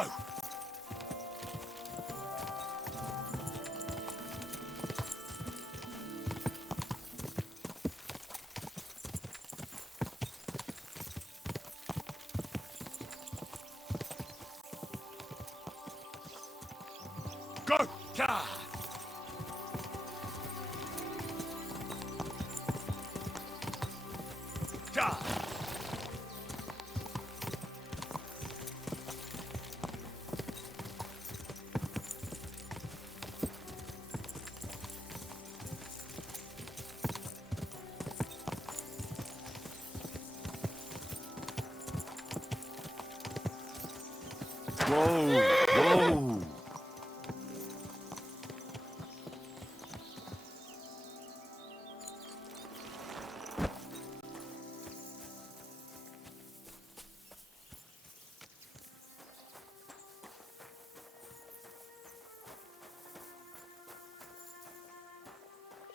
Go! Go! Ka! Ka! Whoa! Whoa!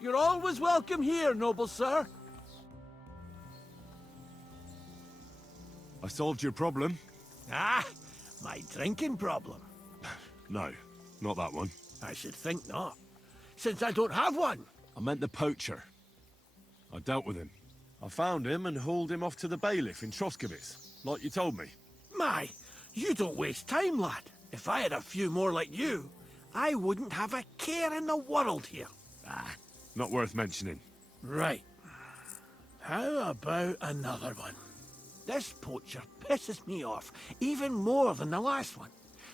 You're always welcome here, noble sir. I solved your problem? Ah, my drinking problem. No, not that one. I should think not, since I don't have one. I meant the poacher. I dealt with him. I found him and hauled him off to the bailiff in Troskovic, like you told me. My, you don't waste time, lad. If I had a few more like you, I wouldn't have a care in the world here. Ah, not worth mentioning. Right. How about another one? This poacher pisses me off even more than the last one,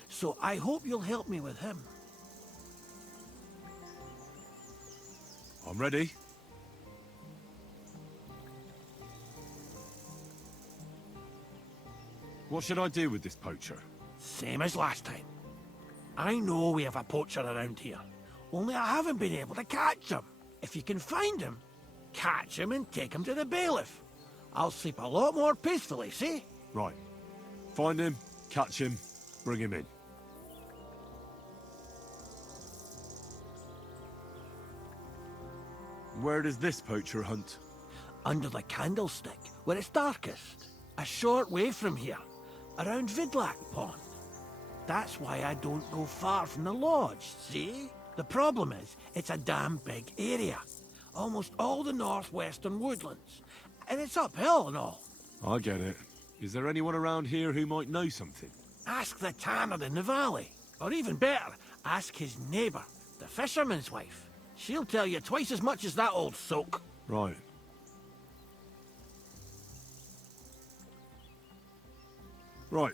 so I hope you'll help me with him. I'm ready. What should I do with this poacher? Same as last time. I know we have a poacher around here, only I haven't been able to catch him. If you can find him, catch him and take him to the bailiff. I'll sleep a lot more peacefully, see? Right. Find him, catch him, bring him in. Where does this poacher hunt? Under the candlestick, where it's darkest. A short way from here, around Vidlak Pond. That's why I don't go far from the lodge, see? The problem is, it's a damn big area. Almost all the northwestern woodlands. And it's uphill and all. I get it. Is there anyone around here who might know something? Ask the tanner in the valley. Or even better, ask his neighbour, the fisherman's wife. She'll tell you twice as much as that old soak. Right. Right.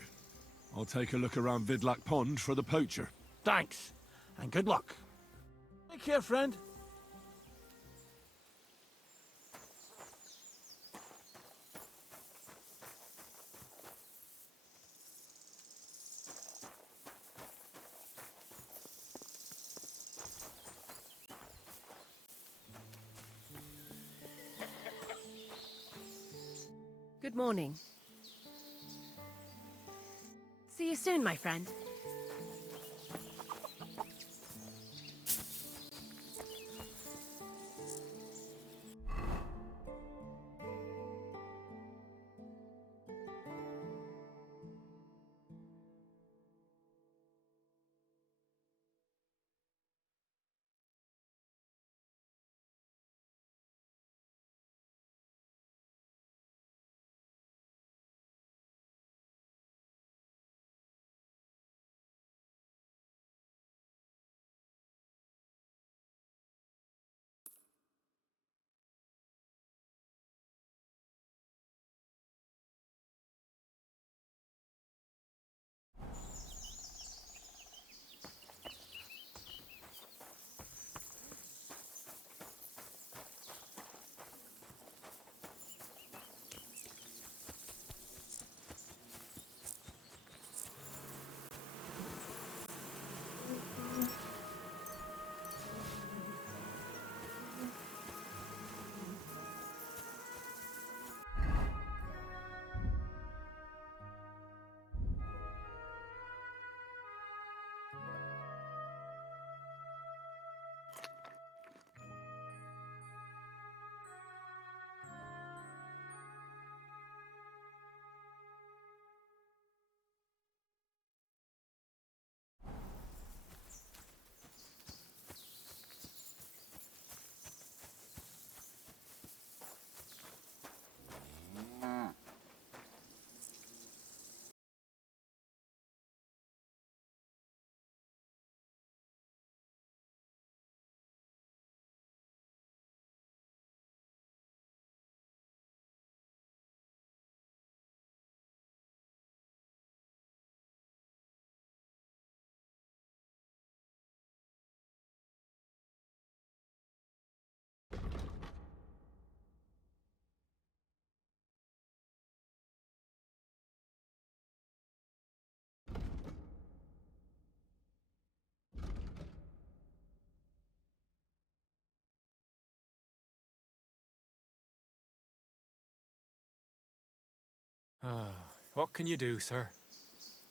I'll take a look around Vidlak Pond for the poacher. Thanks, and good luck. Take care, friend. Good morning. See you soon, my friend. What can you do, sir?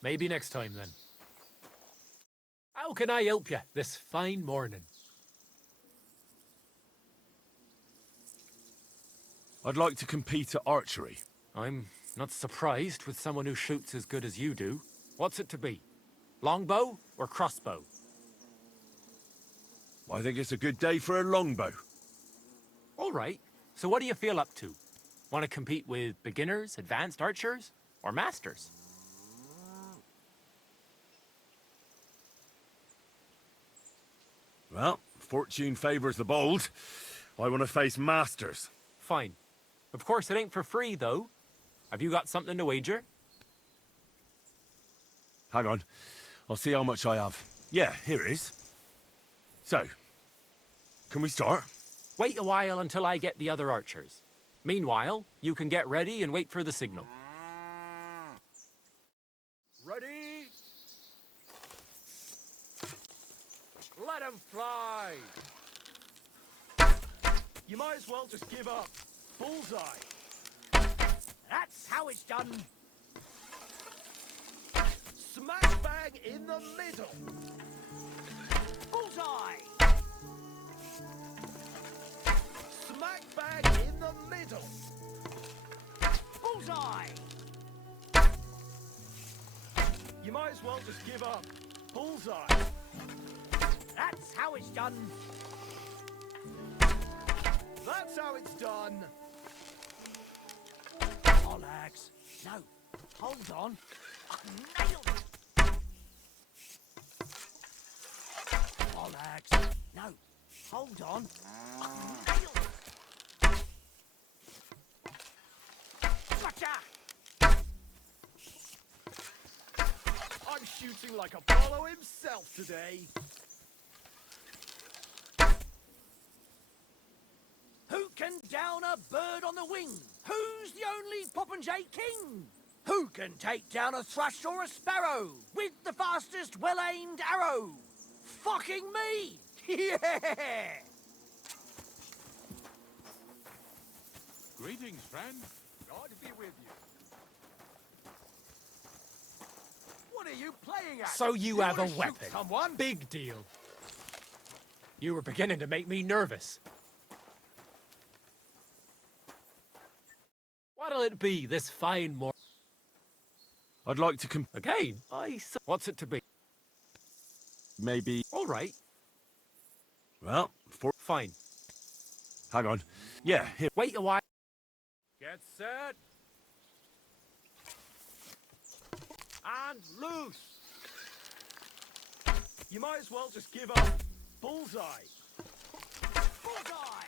Maybe next time, then. How can I help you this fine morning? I'd like to compete at archery. I'm not surprised with someone who shoots as good as you do. What's it to be? Longbow or crossbow? I think it's a good day for a longbow. All right. So what do you feel up to? Want to compete with beginners, advanced archers, or masters? Well, fortune favours the bold. I want to face masters. Fine. Of course, it ain't for free, though. Have you got something to wager? Hang on. I'll see how much I have. Yeah, here it is. So, can we start? Wait a while until I get the other archers. Meanwhile, you can get ready and wait for the signal. Ready? Let him fly! You might as well just give up. Bullseye! That's how it's done. Smash bang in the middle! Bullseye! Smack bang in the middle! Bullseye! You might as well just give up. Bullseye! That's how it's done. That's how it's done! Bollocks. No, hold on. I nailed it. Bollocks. No, hold on. I nailed it. Gotcha! I'm shooting like Apollo himself today! Who can down a bird on the wing? Who's the only Popinjay king? Who can take down a thrush or a sparrow with the fastest well-aimed arrow? Fucking me! Yeah! Greetings, friend. God be with you. What are you playing at? So you have a wanna shoot weapon. Someone? Big deal. You were beginning to make me nervous. What'll it be this fine morning? I'd like to Again, what's it to be? maybe... All right, Well, fine. hang on. Yeah, here. Wait a while. Get set. And loose. You might as well just give up. Bullseye. Bullseye!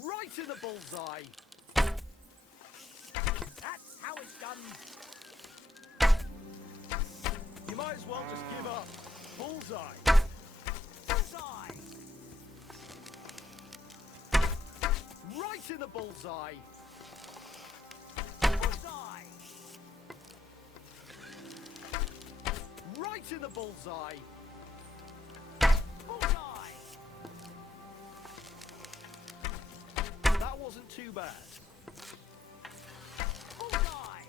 Right in the bullseye. That's how it's done. You might as well just give up. Bullseye. Bullseye! Right in the bullseye. Bullseye! Right in the bullseye. Bullseye! That wasn't too bad. Bullseye!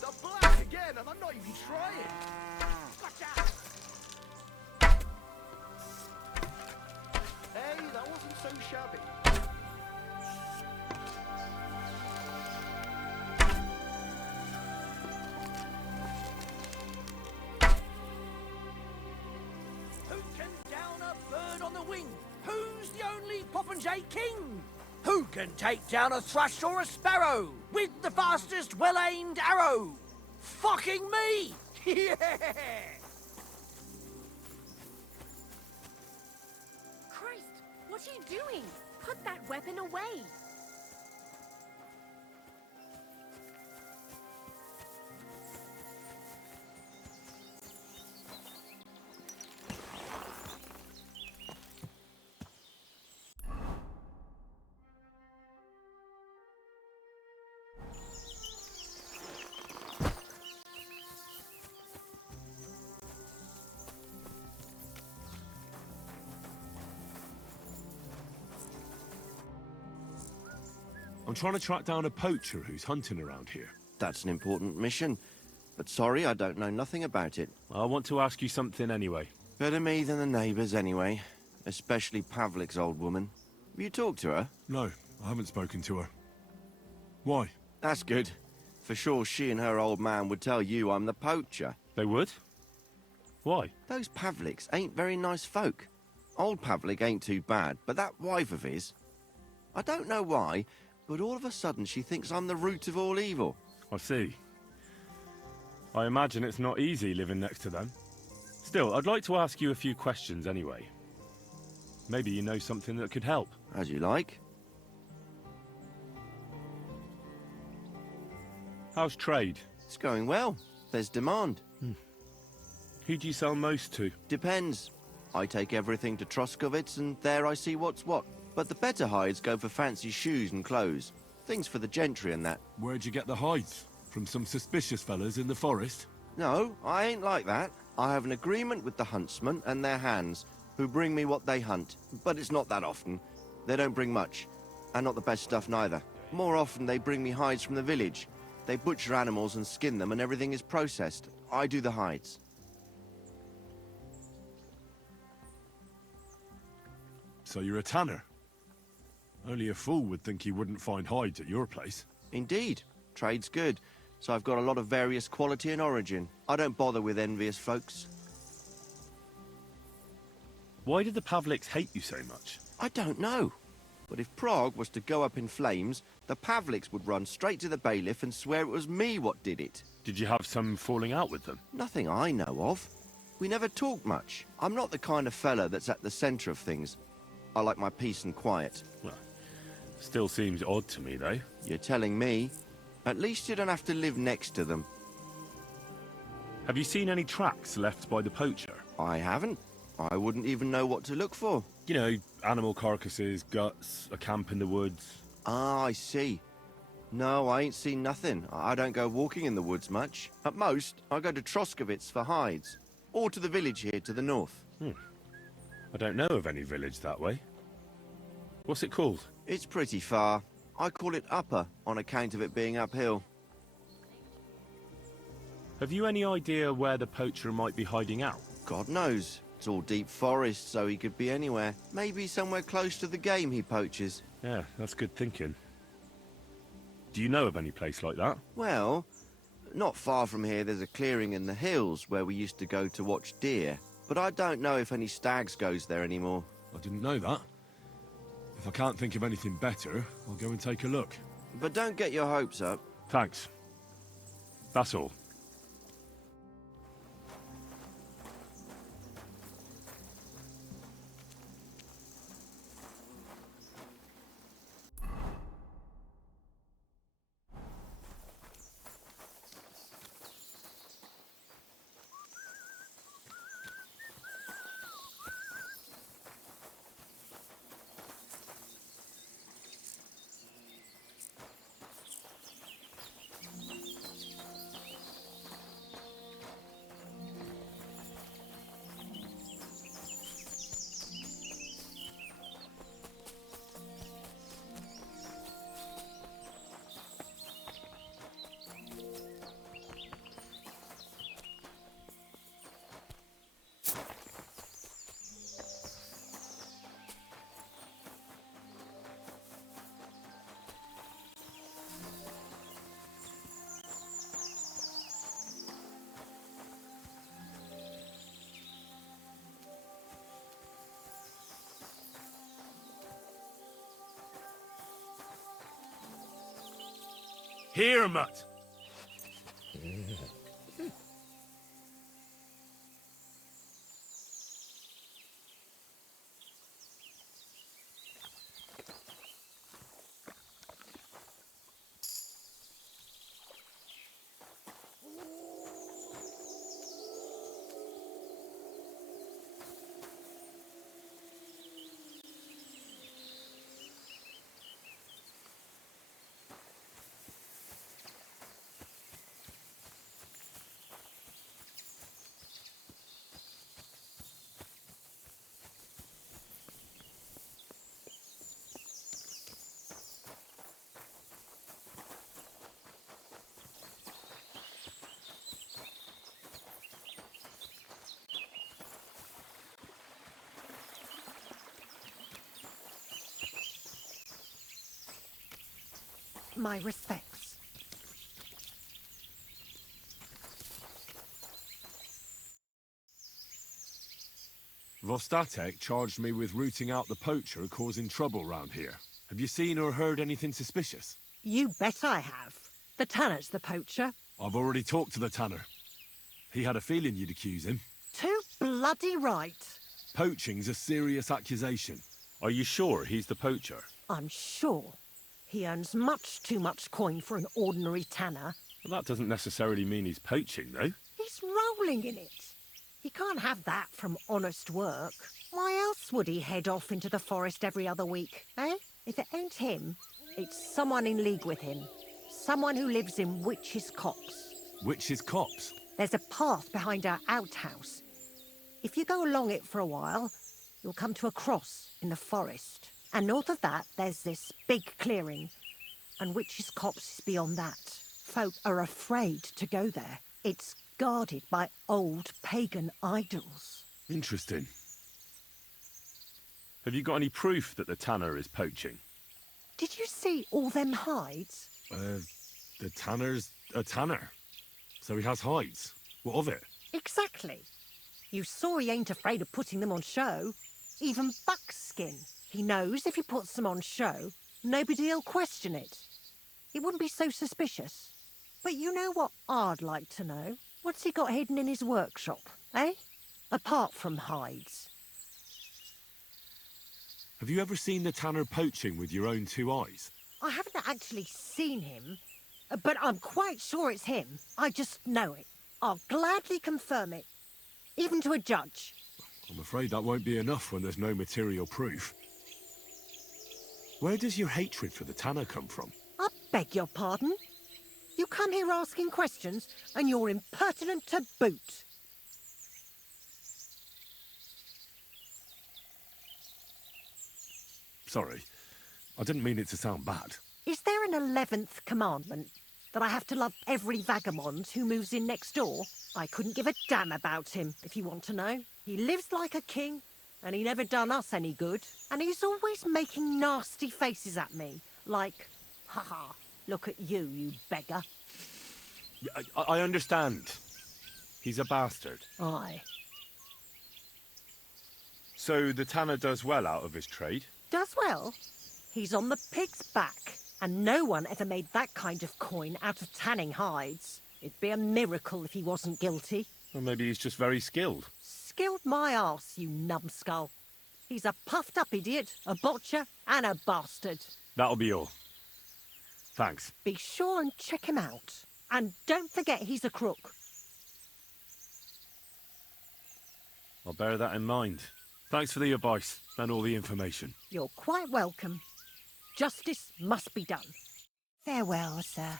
The black again, and I'm not even trying. Gotcha! Hey, that wasn't so shabby. Who can down a bird on the wing? Who's the only Popinjay king? Who can take down a thrush or a sparrow with the fastest well-aimed arrow? Fucking me! Yeah! Christ, what are you doing? Put that weapon away. I'm trying to track down a poacher who's hunting around here. That's an important mission. But sorry, I don't know nothing about it. I want to ask you something anyway. Better me than the neighbours anyway. Especially Pavlik's old woman. Have you talked to her? No, I haven't spoken to her. Why? That's good. For sure she and her old man would tell you I'm the poacher. They would? Why? Those Pavliks ain't very nice folk. Old Pavlik ain't too bad, but that wife of his... I don't know why, but all of a sudden she thinks I'm the root of all evil. I see. I imagine it's not easy living next to them. Still, I'd like to ask you a few questions anyway. Maybe you know something that could help. As you like. How's trade? It's going well. There's demand. Who do you sell most to? Depends. I take everything to Troskovitz and there I see what's what. But the better hides go for fancy shoes and clothes. Things for the gentry and that. Where'd you get the hides? From some suspicious fellas in the forest? No, I ain't like that. I have an agreement with the huntsmen and their hands, who bring me what they hunt. But it's not that often. They don't bring much. And not the best stuff neither. More often they bring me hides from the village. They butcher animals and skin them and everything is processed. I do the hides. So you're a tanner? Only a fool would think you wouldn't find hides at your place. Indeed. Trade's good. So I've got a lot of various quality and origin. I don't bother with envious folks. Why did the Pavliks hate you so much? I don't know. But if Prague was to go up in flames, the Pavliks would run straight to the bailiff and swear it was me what did it. Did you have some falling out with them? Nothing I know of. We never talk much. I'm not the kind of fella that's at the centre of things. I like my peace and quiet. Well, still seems odd to me, though. You're telling me? At least you don't have to live next to them. Have you seen any tracks left by the poacher? I haven't. I wouldn't even know what to look for. You know, animal carcasses, guts, a camp in the woods. Ah, I see. No, I ain't seen nothing. I don't go walking in the woods much. At most, I go to Troskovitz for hides. Or to the village here to the north. I don't know of any village that way. What's it called? It's pretty far. I call it Upper on account of it being uphill. Have you any idea where the poacher might be hiding out? God knows. It's all deep forest, so he could be anywhere. Maybe somewhere close to the game he poaches. Yeah, that's good thinking. Do you know of any place like that? Well, not far from here there's a clearing in the hills where we used to go to watch deer. But I don't know if any stags goes there anymore. I didn't know that. If I can't think of anything better, I'll go and take a look. But don't get your hopes up. Thanks. That's all. Here, Mutt! my respects. Vostatek charged me with rooting out the poacher causing trouble round here. Have you seen or heard anything suspicious? You bet I have. The tanner's the poacher. I've already talked to the tanner. He had a feeling you'd accuse him. Too bloody right. Poaching's a serious accusation. Are you sure he's the poacher? I'm sure. He earns much too much coin for an ordinary tanner. Well, that doesn't necessarily mean he's poaching, though. He's rolling in it. He can't have that from honest work. Why else would he head off into the forest every other week, eh? If it ain't him, it's someone in league with him. Someone who lives in Witch's Copse. Witch's Copse? There's a path behind our outhouse. If you go along it for a while, you'll come to a cross in the forest. And north of that, there's this big clearing. And Witch's Copse is beyond that. Folk are afraid to go there. It's guarded by old pagan idols. Interesting. Have you got any proof that the tanner is poaching? Did you see all them hides? The tanner's a tanner. So he has hides. What of it? Exactly. You saw he ain't afraid of putting them on show. Even buckskin. He knows if he puts them on show, nobody'll question it. He wouldn't be so suspicious. But you know what I'd like to know? What's he got hidden in his workshop, eh? Apart from hides. Have you ever seen the tanner poaching with your own two eyes? I haven't actually seen him, but I'm quite sure it's him. I just know it. I'll gladly confirm it, even to a judge. I'm afraid that won't be enough when there's no material proof. Where does your hatred for the tanner come from? I beg your pardon? You come here asking questions, and you're impertinent to boot. Sorry, I didn't mean it to sound bad. Is there an 11th commandment? That I have to love every vagabond who moves in next door? I couldn't give a damn about him, if you want to know. He lives like a king, and he never done us any good. And he's always making nasty faces at me, like, ha, look at you, you beggar. I understand. He's a bastard. Aye. So the tanner does well out of his trade? Does well. He's on the pig's back, and no one ever made that kind of coin out of tanning hides. It'd be a miracle if he wasn't guilty. Or maybe he's just very skilled. Skilled my arse, you numbskull. He's a puffed-up idiot, a botcher, and a bastard. That'll be all. Thanks. Be sure and check him out. And don't forget he's a crook. I'll bear that in mind. Thanks for the advice and all the information. You're quite welcome. Justice must be done. Farewell, sir.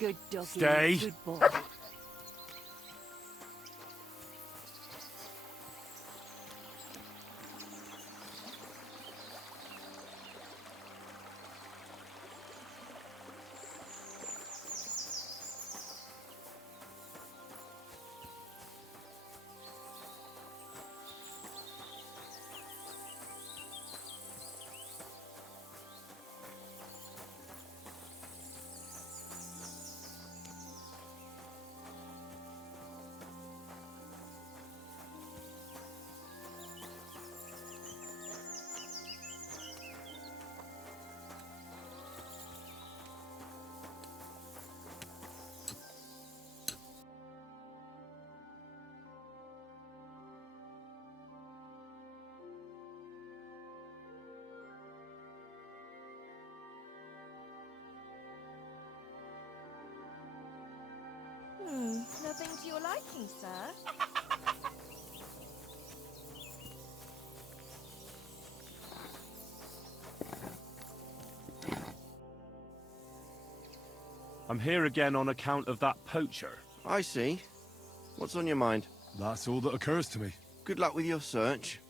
Good doggy. Stay. Good boy. your liking, sir. I'm here again on account of that poacher. I see. What's on your mind? That's all that occurs to me. Good luck with your search.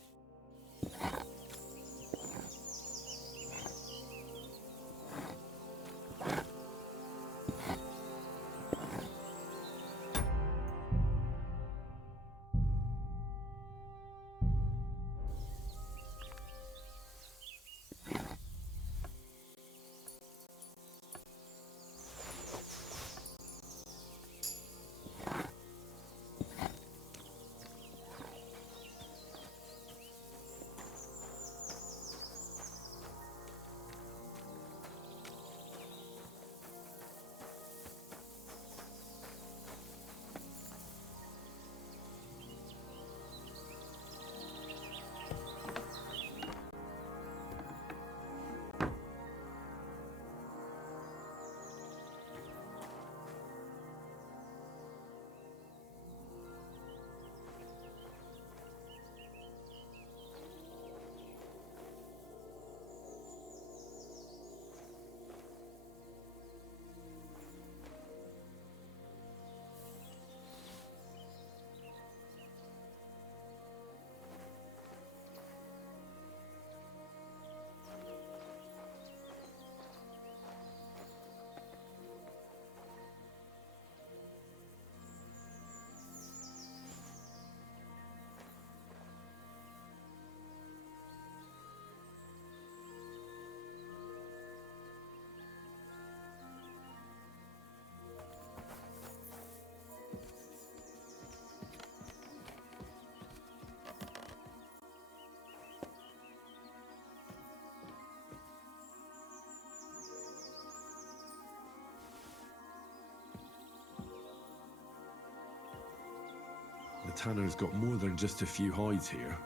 The tanner's got more than just a few hides here.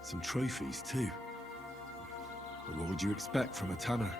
Some trophies, too. But what would you expect from a tanner?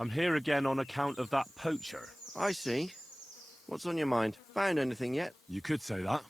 I'm here again on account of that poacher. I see. What's on your mind? Found anything yet? You could say that.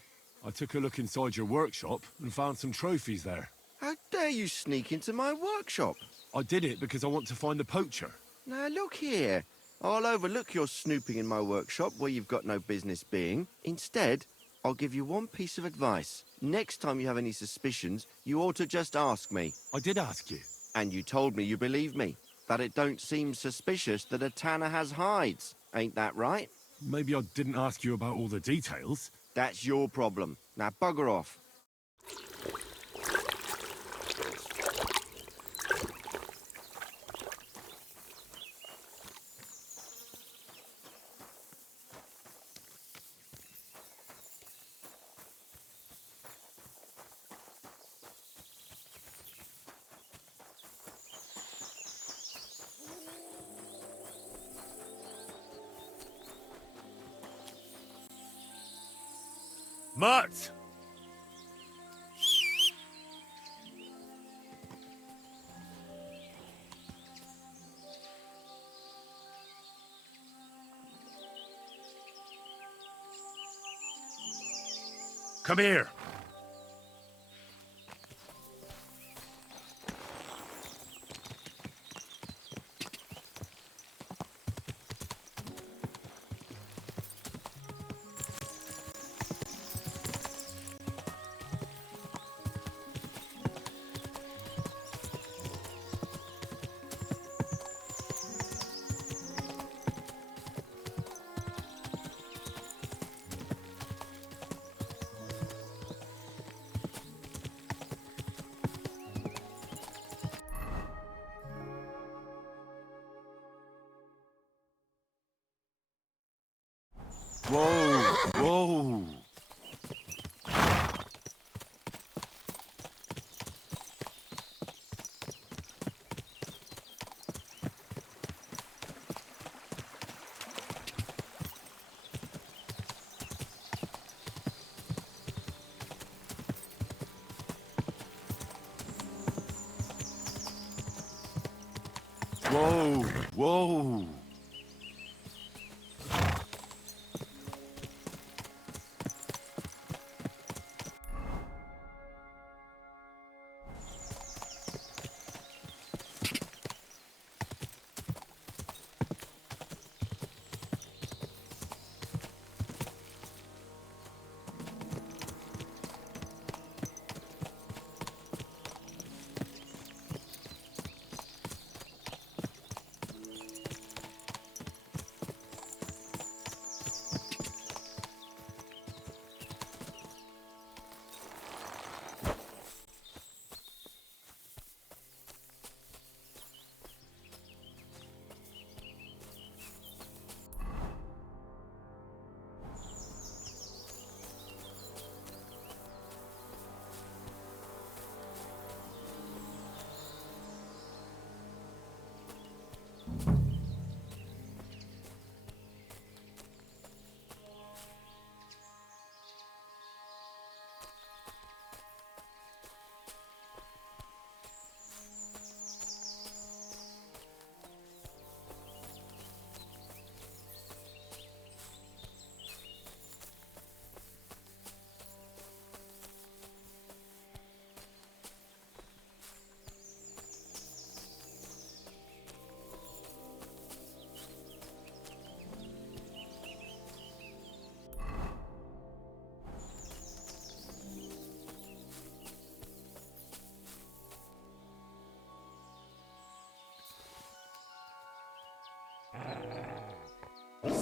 I took a look inside your workshop and found some trophies there. How dare you sneak into my workshop? I did it because I want to find the poacher. Now look here. I'll overlook your snooping in my workshop where you've got no business being. Instead, I'll give you one piece of advice. Next time you have any suspicions, you ought to just ask me. I did ask you. And you told me you believe me. That it don't seem suspicious that a tanner has hides. Ain't that right? Maybe I didn't ask you about all the details. That's your problem. Now bugger off. Mutt! Come here. Whoa, whoa. Whoa, whoa.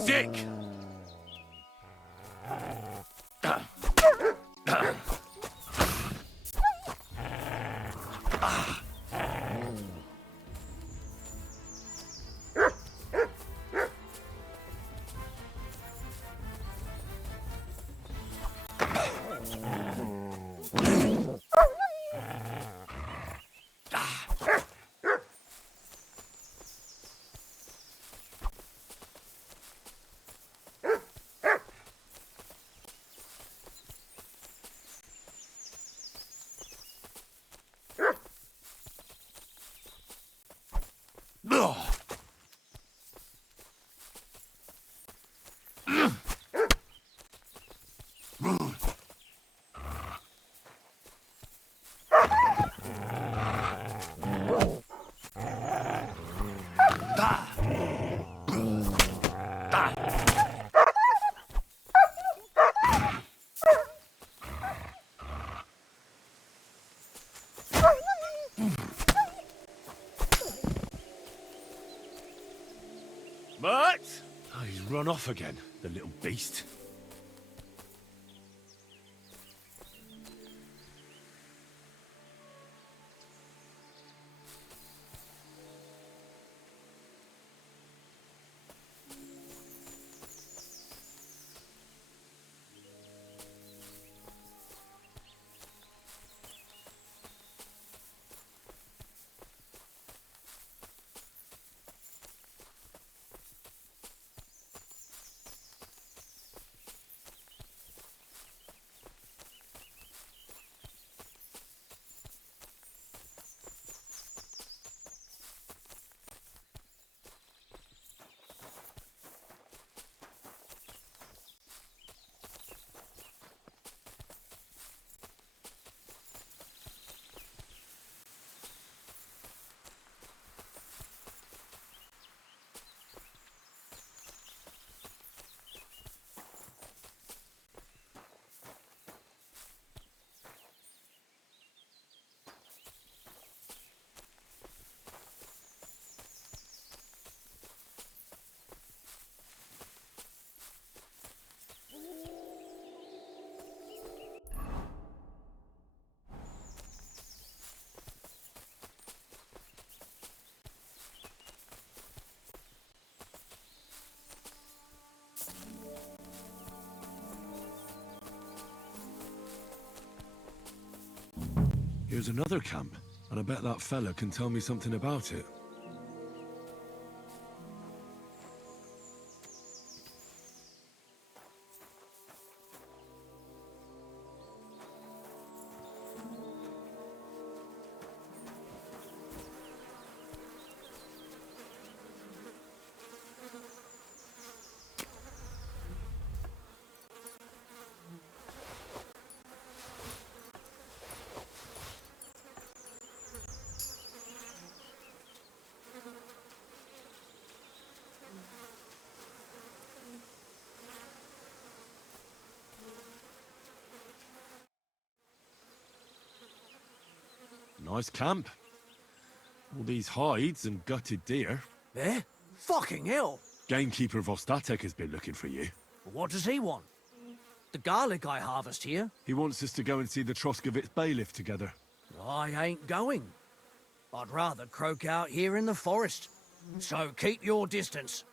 Sick! Ugh. But... Oh, he's run off again, the little beast. Here's another camp, and I bet that fella can tell me something about it. Nice camp. All these hides and gutted deer. Eh? Fucking hell! Gamekeeper Vostatek has been looking for you. What does he want? The garlic I harvest here? He wants us to go and see the Troskovitz bailiff together. I ain't going. I'd rather croak out here in the forest. So keep your distance.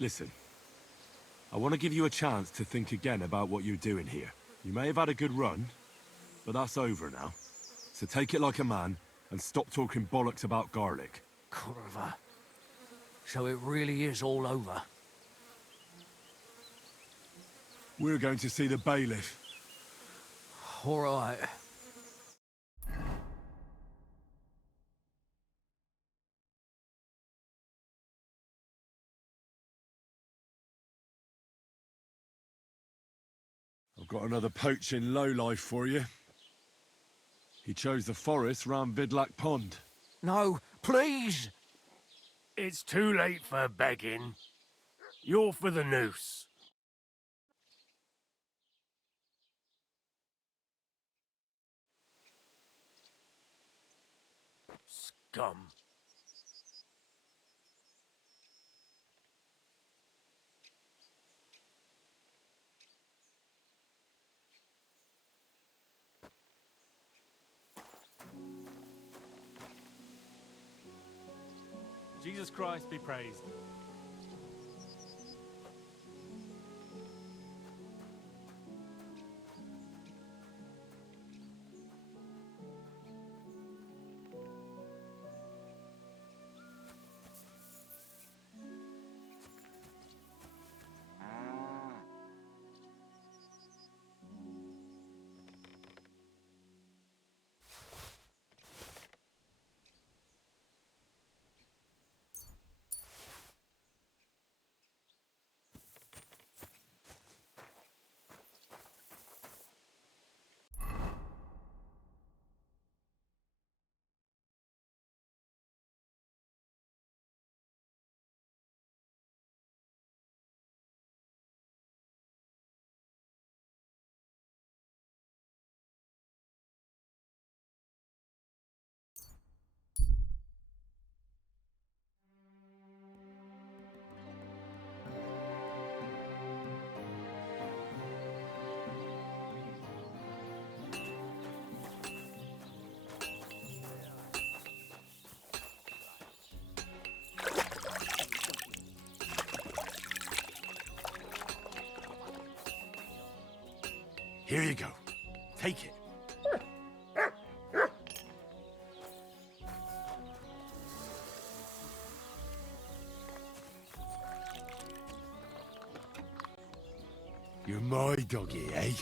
Listen, I want to give you a chance to think again about what you're doing here. You may have had a good run, but that's over now. So take it like a man and stop talking bollocks about garlic. Kurva. So it really is all over. We're going to see the bailiff. All right. I've got another poaching lowlife for you. He chose the forest round Vidlak Pond. No, please! It's too late for begging. You're for the noose. Scum. Jesus Christ be praised. Here you go. Take it. You're my doggy, eh?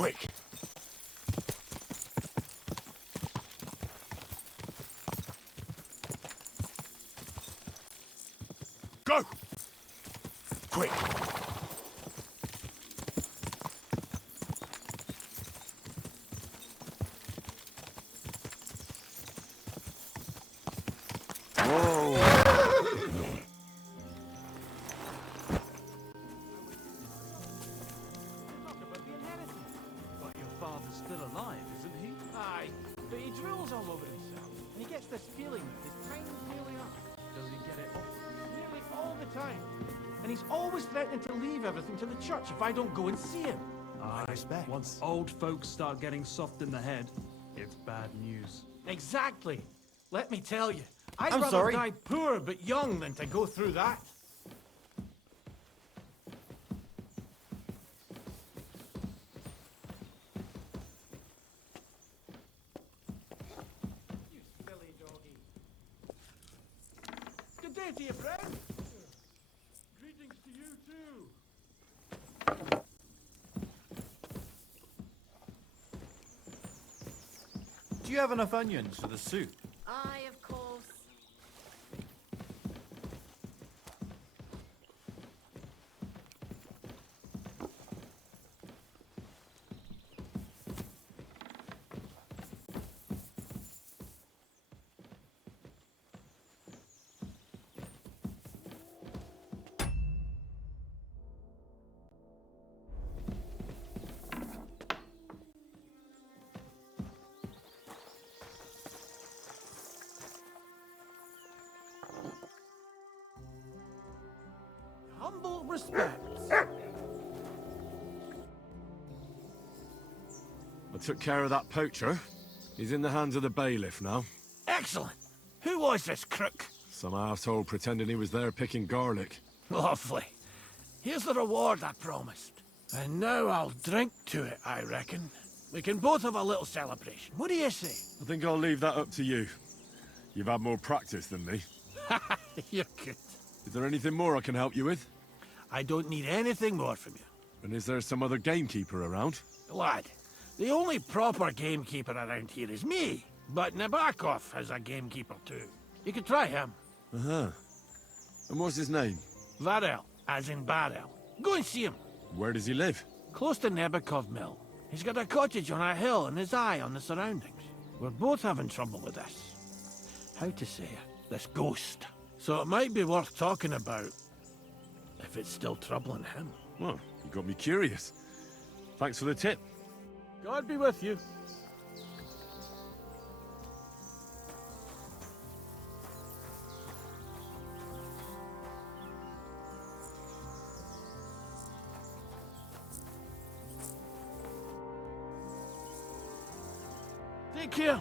Quick! Go! Quick! But your father's still alive, isn't he? Aye, but he drools all over himself, and he gets this feeling that his time's nearly up. Does he get it off? Nearly all the time. And he's always threatening to leave everything to the church if I don't go and see him. I respect. Once old folks start getting soft in the head, it's bad news. Exactly. Let me tell you, I'd I'm rather sorry. die poor but young than to go through that. You silly doggy. Good day to you, friend. Greetings to you too. Do you have enough onions for the soup? Aye, of course. Humble respects. I took care of that poacher. He's in the hands of the bailiff now. Excellent. Who was this crook? Some arsehole pretending he was there picking garlic. Lovely. Here's the reward I promised. And now I'll drink to it, I reckon. We can both have a little celebration. What do you say? I think I'll leave that up to you. You've had more practice than me. You're good. Is there anything more I can help you with? I don't need anything more from you. And is there some other gamekeeper around? Lad, the only proper gamekeeper around here is me. But Nabokov has a gamekeeper too. You could try him. Uh-huh. And what's his name? Varel, as in barrel. Go and see him. Where does he live? Close to Nebokov Mill. He's got a cottage on a hill and his eye on the surroundings. We're both having trouble with this. How to say it? This ghost. So it might be worth talking about. If it's still troubling him. Well, you got me curious. Thanks for the tip. God be with you. Take care.